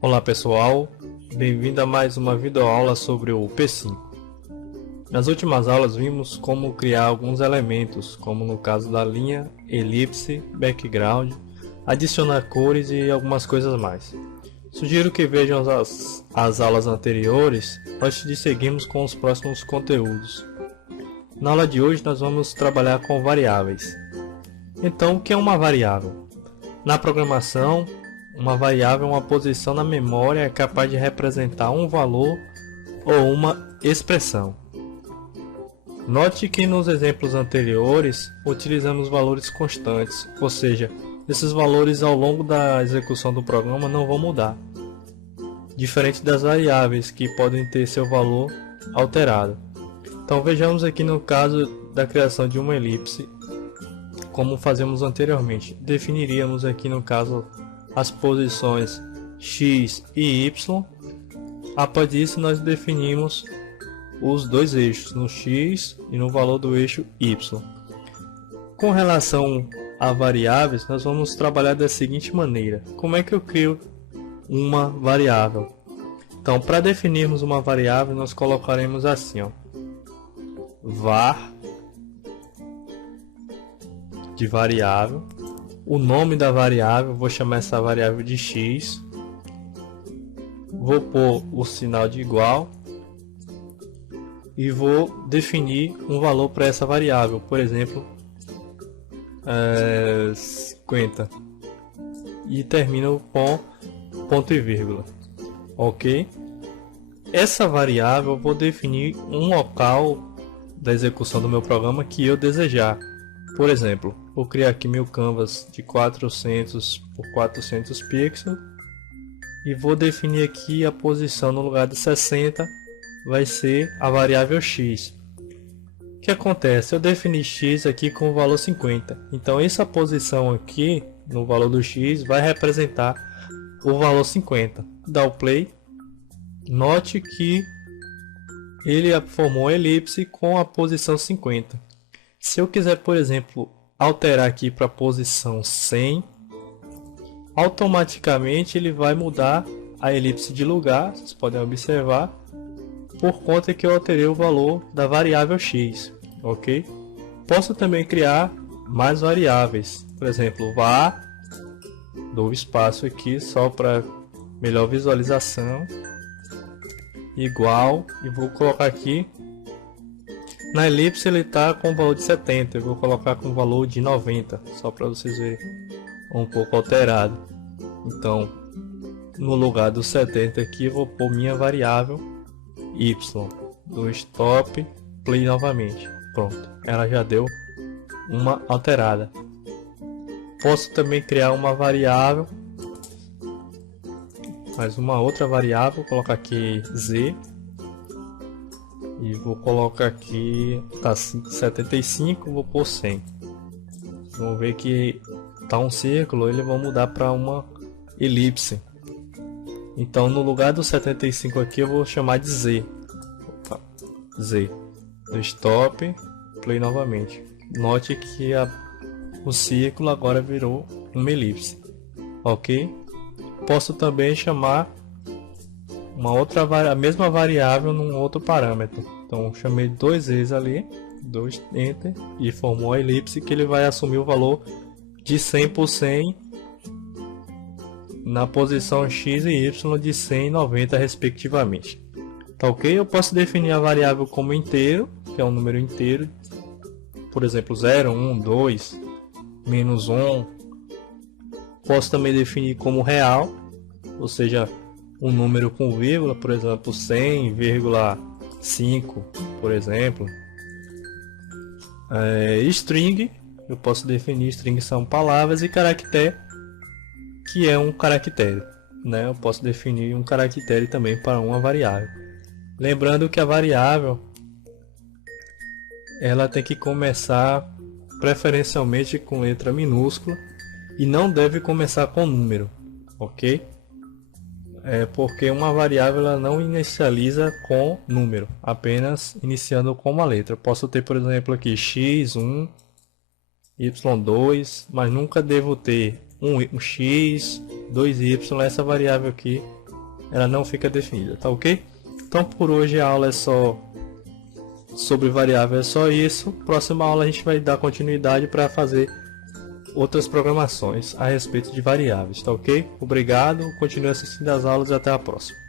Olá pessoal, bem-vindo a mais uma videoaula sobre o P5. Nas últimas aulas vimos como criar alguns elementos, como no caso da linha, elipse, background, adicionar cores e algumas coisas mais. Sugiro que vejam as aulas anteriores antes de seguirmos com os próximos conteúdos. Na aula de hoje nós vamos trabalhar com variáveis. Então, o que é uma variável? Na programação, uma variável é uma posição na memória capaz de representar um valor ou uma expressão. Note que nos exemplos anteriores utilizamos valores constantes, ou seja, esses valores ao longo da execução do programa não vão mudar. Diferente das variáveis que podem ter seu valor alterado. Então vejamos aqui no caso da criação de uma elipse, como fazemos anteriormente. Definiríamos aqui no caso as posições x e y. Após disso nós definimos os dois eixos, no x e no valor do eixo y. Com relação a variáveis, nós vamos trabalhar da seguinte maneira. Como é que eu crio uma variável? Então, para definirmos uma variável, nós colocaremos assim, ó, var de variável. O nome da variável, vou chamar essa variável de x. Vou pôr o sinal de igual. E vou definir um valor para essa variável. Por exemplo, 50. E termino com ponto e vírgula. Ok? Essa variável eu vou definir um local da execução do meu programa que eu desejar. Por exemplo, vou criar aqui meu canvas de 400 por 400 pixels e vou definir aqui a posição no lugar de 60 vai ser a variável x. O que acontece? Eu defini x aqui com o valor 50. Então essa posição aqui no valor do x vai representar o valor 50. Dá o play. Note que ele formou a elipse com a posição 50. Se eu quiser, por exemplo, alterar aqui para a posição 100, automaticamente ele vai mudar a elipse de lugar, vocês podem observar, por conta que eu alterei o valor da variável x, ok? Posso também criar mais variáveis, por exemplo, var, dou espaço aqui só para melhor visualização, igual, e vou colocar aqui. Na elipse ele está com o valor de 70, eu vou colocar com o valor de 90, só para vocês verem um pouco alterado. Então, no lugar do 70 aqui, eu vou pôr minha variável y, do stop, play novamente. Pronto, ela já deu uma alterada. Posso também criar uma variável, mais uma outra variável, vou colocar aqui z. E vou colocar aqui, tá 75, vou pôr 100. Vamos ver que tá um círculo, ele vai mudar para uma elipse. Então no lugar do 75 aqui eu vou chamar de z. Opa, z. Do stop, play novamente. Note que o círculo agora virou uma elipse. Ok? Posso também chamar a mesma variável num outro parâmetro. Então chamei dois vezes ali, 2 enter, e formou a elipse que ele vai assumir o valor de 100 por 100 na posição x e y de 100 e 90 respectivamente. Tá ok? Eu posso definir a variável como inteiro, que é um número inteiro, por exemplo 0, 1, 2, menos 1. Posso também definir como real, ou seja, um número com vírgula, por exemplo 100,5, por exemplo. String, eu posso definir string são palavras, e caractere, que é um caractere, né? Eu posso definir um caractere também para uma variável. Lembrando que a variável ela tem que começar preferencialmente com letra minúscula e não deve começar com número, ok? é porque uma variável ela não inicializa com número, apenas iniciando com uma letra. Eu posso ter, por exemplo, aqui x1, y2, mas nunca devo ter um x, 2y, essa variável aqui ela não fica definida, tá ok? Então por hoje a aula é só sobre variável, é só isso. Próxima aula a gente vai dar continuidade para fazer outras programações a respeito de variáveis, tá ok? Obrigado, continue assistindo as aulas e até a próxima.